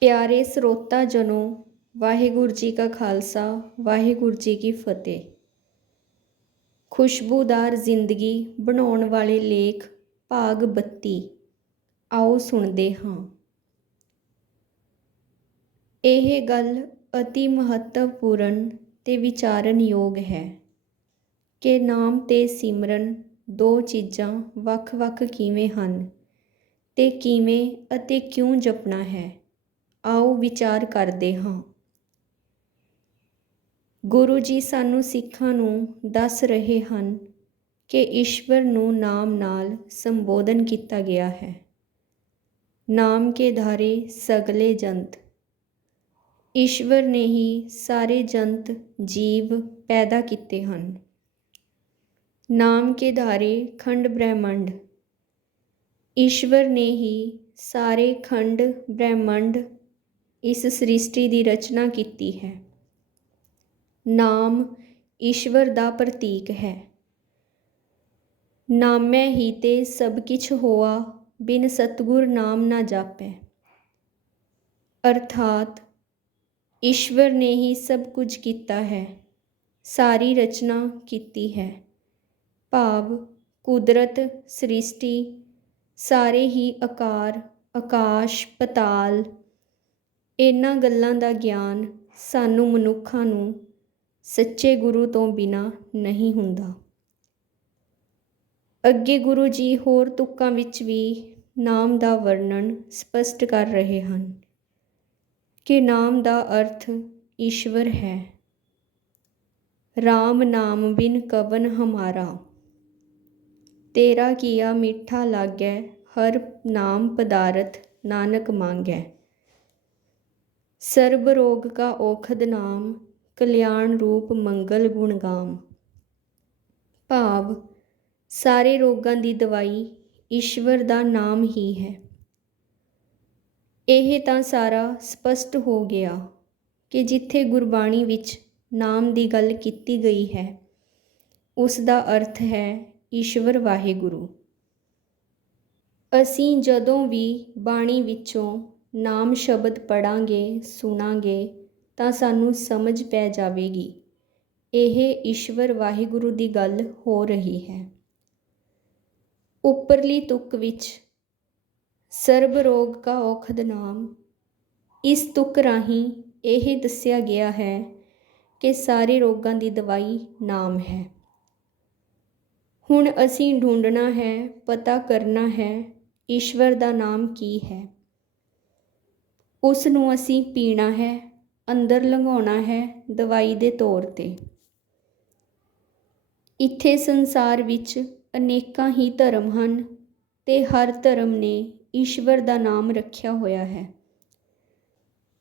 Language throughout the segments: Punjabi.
ਪਿਆਰੇ ਸਰੋਤਾ ਜਨੋ, ਵਾਹਿਗੁਰੂ ਜੀ ਕਾ ਖਾਲਸਾ, ਵਾਹਿਗੁਰੂ ਜੀ ਕੀ ਫਤਿਹ। ਖੁਸ਼ਬੂਦਾਰ ਜ਼ਿੰਦਗੀ ਬਣਾਉਣ ਵਾਲੇ ਲੇਖ ਭਾਗ 32 ਆਓ ਸੁਣਦੇ ਹਾਂ। ਇਹ ਗੱਲ ਅਤੀ ਮਹੱਤਵਪੂਰਨ ਤੇ ਵਿਚਾਰਨ ਯੋਗ ਹੈ ਕਿ ਨਾਮ ਤੇ ਸਿਮਰਨ ਦੋ ਚੀਜ਼ਾਂ ਵੱਖ-ਵੱਖ ਕਿਵੇਂ ਹਨ ਤੇ ਕਿਵੇਂ ਅਤੇ ਕਿਉਂ ਜਪਣਾ ਹੈ। ਆਓ ਵਿਚਾਰ ਕਰਦੇ ਹਾਂ। ਗੁਰੂ ਜੀ ਸਾਨੂੰ ਸਿੱਖਾਂ ਨੂੰ ਦੱਸ ਰਹੇ ਹਨ ਕਿ ਈਸ਼ਵਰ ਨੂੰ ਨਾਮ ਨਾਲ ਸੰਬੋਧਨ ਕੀਤਾ ਗਿਆ ਹੈ। ਨਾਮ ਕੇ ਧਾਰੇ ਸਗਲੇ ਜੰਤ। ਈਸ਼ਵਰ ਨੇ ਹੀ ਸਾਰੇ ਜੰਤ, ਜੀਵ ਪੈਦਾ ਕੀਤੇ ਹਨ। ਨਾਮ ਕੇ ਧਾਰੇ ਖੰਡ ਬ੍ਰਹਿਮੰਡ। ਈਸ਼ਵਰ ਨੇ ਹੀ ਸਾਰੇ ਖੰਡ ਬ੍ਰਹਿਮੰਡ ਇਸ ਸ੍ਰਿਸ਼ਟੀ ਦੀ ਰਚਨਾ ਕੀਤੀ ਹੈ। ਨਾਮ ਈਸ਼ਵਰ ਦਾ ਪ੍ਰਤੀਕ ਹੈ। ਨਾਮੈ ਹੀ ਤੇ ਸਭ ਕਿਛ ਹੋਆ, ਬਿਨ ਸਤਗੁਰ ਨਾਮ ਨਾ ਜਾਪੈ। ਅਰਥਾਤ ਈਸ਼ਵਰ ਨੇ ਹੀ ਸਭ ਕੁਝ ਕੀਤਾ ਹੈ, ਸਾਰੀ ਰਚਨਾ ਕੀਤੀ ਹੈ। ਭਾਵ, ਕੁਦਰਤ, ਸ੍ਰਿਸ਼ਟੀ, ਸਾਰੇ ਹੀ ਆਕਾਰ, ਆਕਾਸ਼, ਪਤਾਲ ਇਹਨਾਂ ਗੱਲਾਂ ਦਾ ਗਿਆਨ ਸਾਨੂੰ ਮਨੁੱਖਾਂ ਨੂੰ ਸੱਚੇ ਗੁਰੂ ਤੋਂ ਬਿਨਾਂ ਨਹੀਂ ਹੁੰਦਾ। ਅੱਗੇ ਗੁਰੂ ਜੀ ਹੋਰ ਤੁਕਾਂ ਵਿੱਚ ਵੀ ਨਾਮ ਦਾ ਵਰਣਨ ਸਪਸ਼ਟ ਕਰ ਰਹੇ ਹਨ ਕਿ ਨਾਮ ਦਾ ਅਰਥ ਈਸ਼ਵਰ ਹੈ। RAM ਨਾਮ ਬਿਨ ਕਵਨ ਹਮਾਰਾ। ਤੇਰਾ ਕੀਆ ਮਿੱਠਾ ਲਾਗੈ, ਹਰ ਨਾਮ ਪਦਾਰਥ ਨਾਨਕ ਮੰਗੈ। ਸਰਬ ਰੋਗ ਕਾ ਔਖਦ ਨਾਮ, ਕਲਿਆਣ ਰੂਪ ਮੰਗਲ ਗੁਣ ਗਾਮ। ਭਾਵ, ਸਾਰੇ ਰੋਗਾਂ ਦੀ ਦਵਾਈ ਈਸ਼ਵਰ ਦਾ ਨਾਮ ਹੀ ਹੈ। ਇਹ ਤਾਂ ਸਾਰਾ ਸਪਸ਼ਟ ਹੋ ਗਿਆ ਕਿ ਜਿੱਥੇ ਗੁਰਬਾਣੀ ਵਿੱਚ ਨਾਮ ਦੀ ਗੱਲ ਕੀਤੀ ਗਈ ਹੈ, ਉਸ ਦਾ ਅਰਥ ਹੈ ਈਸ਼ਵਰ ਵਾਹਿਗੁਰੂ। ਅਸੀਂ ਜਦੋਂ ਵੀ ਬਾਣੀ ਵਿੱਚੋਂ ਨਾਮ ਸ਼ਬਦ ਪੜਾਂਗੇ ਸੁਣਾਂਗੇ ਤਾਂ ਸਾਨੂੰ ਸਮਝ ਪੈ ਜਾਵੇਗੀ। ਇਹ ਈਸ਼ਵਰ ਵਾਹਿਗੁਰੂ ਦੀ ਗੱਲ ਹੋ ਰਹੀ ਹੈ। ਉੱਪਰਲੀ ਤੁਕ ਵਿੱਚ, ਸਰਬ ਰੋਗ ਕਾ ਔਖਦ ਨਾਮ, ਇਸ ਤੁਕ ਰਾਹੀਂ ਇਹ ਦੱਸਿਆ ਗਿਆ ਹੈ ਕਿ ਸਾਰੇ ਰੋਗਾਂ ਦੀ ਦਵਾਈ ਨਾਮ ਹੈ। ਹੁਣ ਅਸੀਂ ਢੂੰਡਣਾ ਹੈ, ਪਤਾ ਕਰਨਾ ਹੈ ਈਸ਼ਵਰ ਦਾ ਨਾਮ ਕੀ ਹੈ। ਉਸ ਨੂੰ ਅਸੀਂ ਪੀਣਾ ਹੈ, ਅੰਦਰ ਲੰਘਾਉਣਾ ਹੈ ਦਵਾਈ ਦੇ ਤੌਰ ਤੇ। ਇੱਥੇ ਸੰਸਾਰ ਵਿੱਚ ਅਨੇਕਾਂ ਹੀ ਧਰਮ ਹਨ ਤੇ ਹਰ ਧਰਮ ਨੇ ਈਸ਼ਵਰ ਦਾ ਨਾਮ ਰੱਖਿਆ ਹੋਇਆ ਹੈ।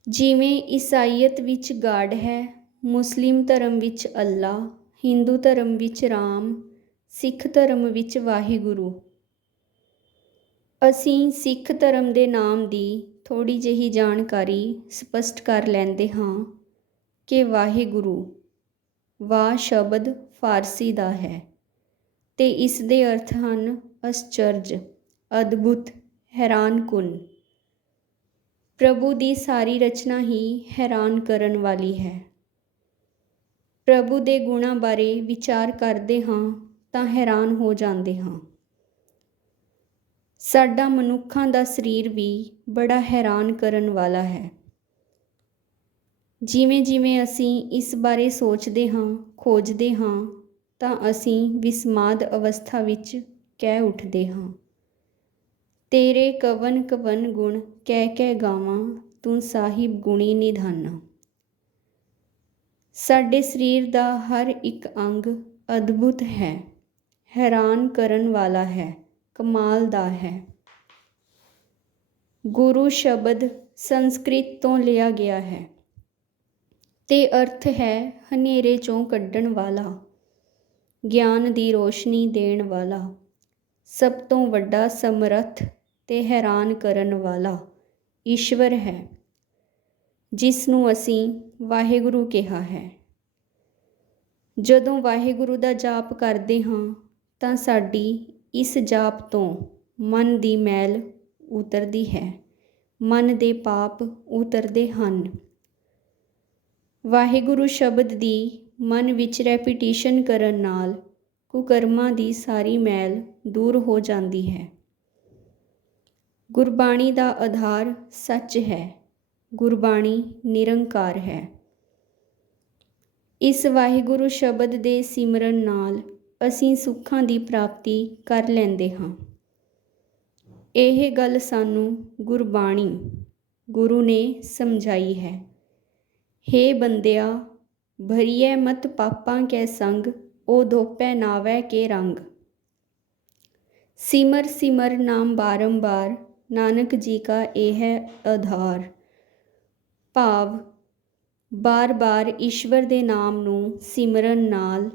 ਜਿਵੇਂ ਈਸਾਈਅਤ ਵਿੱਚ ਗਾਡ ਹੈ, ਮੁਸਲਿਮ ਧਰਮ ਵਿੱਚ ਅੱਲਾ ਹਿੰਦੂ ਧਰਮ ਵਿੱਚ ਰਾਮ, ਸਿੱਖ ਧਰਮ ਵਿੱਚ ਵਾਹਿਗੁਰੂ। ਅਸੀਂ ਸਿੱਖ ਧਰਮ ਦੇ ਨਾਮ ਦੀ ਥੋੜ੍ਹੀ ਜਿਹੀ ਜਾਣਕਾਰੀ ਸਪਸ਼ਟ ਕਰ ਲੈਂਦੇ ਹਾਂ ਕਿ ਵਾਹਿਗੁਰੂ ਵਾ ਸ਼ਬਦ ਫਾਰਸੀ ਦਾ ਹੈ ਤੇ ਇਸ ਦੇ ਅਰਥ ਹਨ ਅਸਚਰਜ, ਅਦਭੁਤ ਹੈਰਾਨ ਕੁਨ ਪ੍ਰਭੂ ਦੀ ਸਾਰੀ ਰਚਨਾ ਹੀ ਹੈਰਾਨ ਕਰਨ ਵਾਲੀ ਹੈ। ਪ੍ਰਭੂ ਦੇ ਗੁਣਾਂ ਬਾਰੇ ਵਿਚਾਰ ਕਰਦੇ ਹਾਂ ਤਾਂ ਹੈਰਾਨ ਹੋ ਜਾਂਦੇ ਹਾਂ। ਸਾਡਾ ਮਨੁੱਖਾਂ ਦਾ ਸਰੀਰ ਵੀ ਬੜਾ ਹੈਰਾਨ ਕਰਨ ਵਾਲਾ ਹੈ। ਜਿਵੇਂ ਜਿਵੇਂ ਅਸੀਂ ਇਸ ਬਾਰੇ ਸੋਚਦੇ ਹਾਂ, ਖੋਜਦੇ ਹਾਂ, ਤਾਂ ਅਸੀਂ ਵਿਸਮਾਦ ਅਵਸਥਾ ਵਿੱਚ ਕਹਿ ਉੱਠਦੇ ਹਾਂ, ਤੇਰੇ ਕਵਨ ਕਵਨ ਗੁਣ ਕਹਿ ਕਹਿ ਗਾਵਾਂ, ਤੂੰ ਸਾਹਿਬ ਗੁਣੀ ਨਿਧਾਨਾ। ਸਾਡੇ ਸਰੀਰ ਦਾ ਹਰ ਇੱਕ ਅੰਗ ਅਦਭੁਤ ਹੈ, ਹੈਰਾਨ ਕਰਨ ਵਾਲਾ ਹੈ। ਕਮਾਲ ਦਾ ਹੈ। ਗੁਰੂ ਸ਼ਬਦ ਸੰਸਕ੍ਰਿਤ ਤੋਂ ਲਿਆ ਗਿਆ ਹੈ। ਤੇ ਅਰਥ ਹੈ ਹਨੇਰੇ ਚੋਂ ਕੱਢਣ ਵਾਲਾ, ਗਿਆਨ ਦੀ ਰੋਸ਼ਨੀ ਦੇਣ ਵਾਲਾ, ਸਭ ਤੋਂ ਵੱਡਾ ਸਮਰੱਥ ਤੇ ਹੈਰਾਨ ਕਰਨ ਵਾਲਾ ਈਸ਼ਵਰ ਹੈ ਜਿਸ ਨੂੰ ਅਸੀਂ ਵਾਹਿਗੁਰੂ ਕਿਹਾ ਹੈ। ਜਦੋਂ ਵਾਹਿਗੁਰੂ ਦਾ ਜਾਪ ਕਰਦੇ ਹਾਂ, ਤਾਂ ਸਾਡੀ ਇਸ ਜਾਪ ਤੋਂ ਮਨ ਦੀ ਮੈਲ ਉਤਰਦੀ ਹੈ। ਮਨ ਦੇ ਪਾਪ ਉਤਰਦੇ ਹਨ। ਵਾਹਿਗੁਰੂ ਸ਼ਬਦ ਦੀ ਮਨ ਵਿੱਚ ਰੈਪੀਟੀਸ਼ਨ ਕਰਨ ਨਾਲ ਕੁਕਰਮਾਂ ਦੀ ਸਾਰੀ ਮੈਲ ਦੂਰ ਹੋ ਜਾਂਦੀ ਹੈ। ਗੁਰਬਾਣੀ ਦਾ ਆਧਾਰ ਸੱਚ ਹੈ। ਗੁਰਬਾਣੀ ਨਿਰੰਕਾਰ ਹੈ। ਇਸ ਵਾਹਿਗੁਰੂ ਸ਼ਬਦ ਦੇ ਸਿਮਰਨ ਨਾਲ ਅਸੀਂ ਸੁੱਖਾਂ ਦੀ ਪ੍ਰਾਪਤੀ ਕਰ ਲੈਂਦੇ ਹਾਂ। ਇਹ ਗੱਲ ਸਾਨੂੰ ਗੁਰਬਾਣੀ, ਗੁਰੂ ਨੇ ਸਮਝਾਈ ਹੈ। ਹੇ ਬੰਦਿਆ, ਭਰੀਐ ਮਤ ਪਾਪਾਂ ਕੈ ਸੰਗ ਉਹ ਧੋਪੈ ਨਾਵੈ ਕੇ ਰੰਗ। ਸਿਮਰ ਸਿਮਰ ਨਾਮ ਬਾਰੰਬਾਰ, ਨਾਨਕ ਜੀ ਕਾ ਇਹ ਹੈ ਆਧਾਰ ਭਾਵ ਬਾਰ-ਬਾਰ ਈਸ਼ਵਰ ਦੇ ਨਾਮ ਨੂੰ ਸਿਮਰਨ ਨਾਲ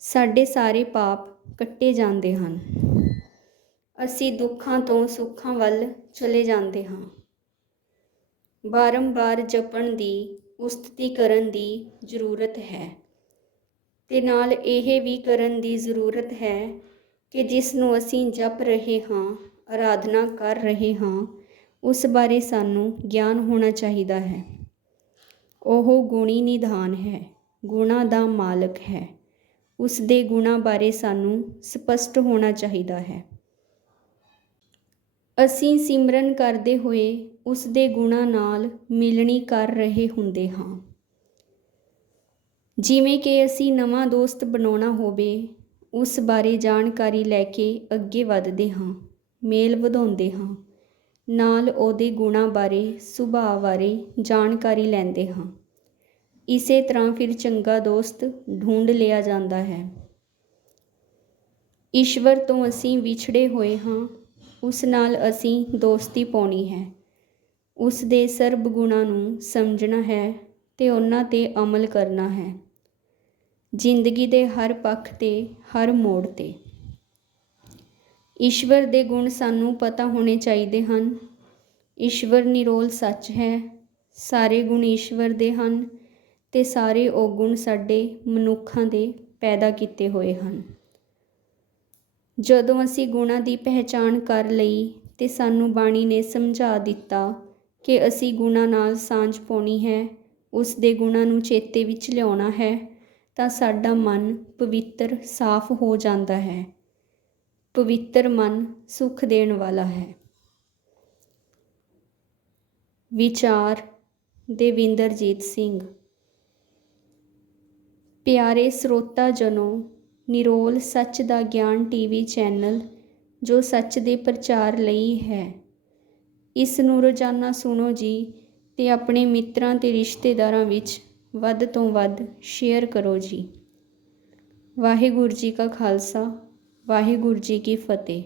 ਸਾਡੇ ਸਾਰੇ ਪਾਪ ਕੱਟੇ ਜਾਂਦੇ ਹਨ। ਅਸੀਂ ਦੁੱਖਾਂ ਤੋਂ ਸੁੱਖਾਂ ਵੱਲ ਚਲੇ ਜਾਂਦੇ ਹਾਂ। ਬਾਰੰਬਾਰ ਜਪਣ ਦੀ, ਉਸਤਤੀ ਕਰਨ ਦੀ ਜ਼ਰੂਰਤ ਹੈ। ਤੇ ਨਾਲ ਇਹ ਵੀ ਕਰਨ ਦੀ ਜ਼ਰੂਰਤ ਹੈ ਕਿ ਜਿਸ ਨੂੰ ਅਸੀਂ ਜਪ ਰਹੇ ਹਾਂ ਆਰਾਧਨਾ ਕਰ ਰਹੇ ਹਾਂ, ਉਸ ਬਾਰੇ ਸਾਨੂੰ ਗਿਆਨ ਹੋਣਾ ਚਾਹੀਦਾ ਹੈ। ਉਹ ਗੁਣੀ ਨਿਧਾਨ ਹੈ, ਗੁਣਾ ਦਾ ਮਾਲਕ ਹੈ। ਉਸ ਦੇ ਗੁਣਾ ਬਾਰੇ ਸਾਨੂੰ ਸਪਸ਼ਟ ਹੋਣਾ ਚਾਹੀਦਾ ਹੈ। ਅਸੀਂ ਸਿਮਰਨ ਕਰਦੇ ਹੋਏ ਉਸ ਦੇ ਗੁਣਾ ਨਾਲ ਮਿਲਣੀ ਕਰ ਰਹੇ ਹੁੰਦੇ ਹਾਂ। ਜਿਵੇਂ ਕਿ ਅਸੀਂ ਨਵਾਂ ਦੋਸਤ ਬਣਾਉਣਾ ਹੋਵੇ, ਉਸ ਬਾਰੇ ਜਾਣਕਾਰੀ ਲੈ ਕੇ ਅੱਗੇ ਵਧਦੇ ਹਾਂ, ਮੇਲ ਵਧਾਉਂਦੇ ਹਾਂ, ਨਾਲ ਉਹਦੇ ਗੁਣਾਂ ਬਾਰੇ, ਸੁਭਾਅ ਬਾਰੇ ਜਾਣਕਾਰੀ ਲੈਂਦੇ ਹਾਂ। ਇਸੇ ਤਰ੍ਹਾਂ ਫਿਰ ਚੰਗਾ ਦੋਸਤ ਢੂੰਡ ਲਿਆ ਜਾਂਦਾ ਹੈ। ਈਸ਼ਵਰ ਤੋਂ ਅਸੀਂ ਵਿਛੜੇ ਹੋਏ ਹਾਂ, ਉਸ ਨਾਲ ਅਸੀਂ ਦੋਸਤੀ ਪਾਉਣੀ ਹੈ। ਉਸ ਦੇ ਸਰਬ ਗੁਣਾਂ ਨੂੰ ਸਮਝਣਾ ਹੈ ਤੇ ਉਹਨਾਂ ਤੇ ਅਮਲ ਕਰਨਾ ਹੈ। ਜ਼ਿੰਦਗੀ ਦੇ ਹਰ ਪੱਖ ਤੇ, ਹਰ ਮੋੜ ਤੇ। ਈਸ਼ਵਰ ਦੇ ਗੁਣ ਸਾਨੂੰ ਪਤਾ ਹੋਣੇ ਚਾਹੀਦੇ ਹਨ। ਈਸ਼ਵਰ ਨਿਰੋਲ ਸੱਚ ਹੈ। ਸਾਰੇ ਗੁਣ ਈਸ਼ਵਰ ਦੇ ਹਨ। ਅਤੇ ਸਾਰੇ ਉਹ ਗੁਣ ਸਾਡੇ ਮਨੁੱਖਾਂ ਦੇ ਪੈਦਾ ਕੀਤੇ ਹੋਏ ਹਨ। ਜਦੋਂ ਅਸੀਂ ਗੁਣਾਂ ਦੀ ਪਹਿਚਾਣ ਕਰ ਲਈ ਅਤੇ ਸਾਨੂੰ ਬਾਣੀ ਨੇ ਸਮਝਾ ਦਿੱਤਾ ਕਿ ਅਸੀਂ ਗੁਣਾਂ ਨਾਲ ਸਾਂਝ ਪਾਉਣੀ ਹੈ, ਉਸ ਦੇ ਗੁਣਾਂ ਨੂੰ ਚੇਤੇ ਵਿੱਚ ਲਿਆਉਣਾ ਹੈ, ਤਾਂ ਸਾਡਾ ਮਨ ਪਵਿੱਤਰ, ਸਾਫ਼ ਹੋ ਜਾਂਦਾ ਹੈ। ਪਵਿੱਤਰ ਮਨ ਸੁਖ ਦੇਣ ਵਾਲਾ ਹੈ। ਵਿਚਾਰ ਦੇਵਿੰਦਰਜੀਤ ਸਿੰਘ ਪਿਆਰੇ ਸਰੋਤਾ ਜਨੋ, ਨਿਰੋਲ ਸੱਚ ਦਾ ਗਿਆਨ ਟੀਵੀ ਚੈਨਲ, ਜੋ ਸੱਚ ਦੇ ਪ੍ਰਚਾਰ ਲਈ ਹੈ। ਇਸ ਨੂੰ ਰੋਜ਼ਾਨਾ ਸੁਣੋ ਜੀ ਤੇ ਆਪਣੇ ਮਿੱਤਰਾਂ ਤੇ ਰਿਸ਼ਤੇਦਾਰਾਂ ਵਿੱਚ ਵੱਧ ਤੋਂ ਵੱਧ ਸ਼ੇਅਰ ਕਰੋ ਜੀ। ਵਾਹਿਗੁਰੂ ਜੀ ਕਾ ਖਾਲਸਾ, ਵਾਹਿਗੁਰੂ ਜੀ ਕੀ ਫਤਿਹ।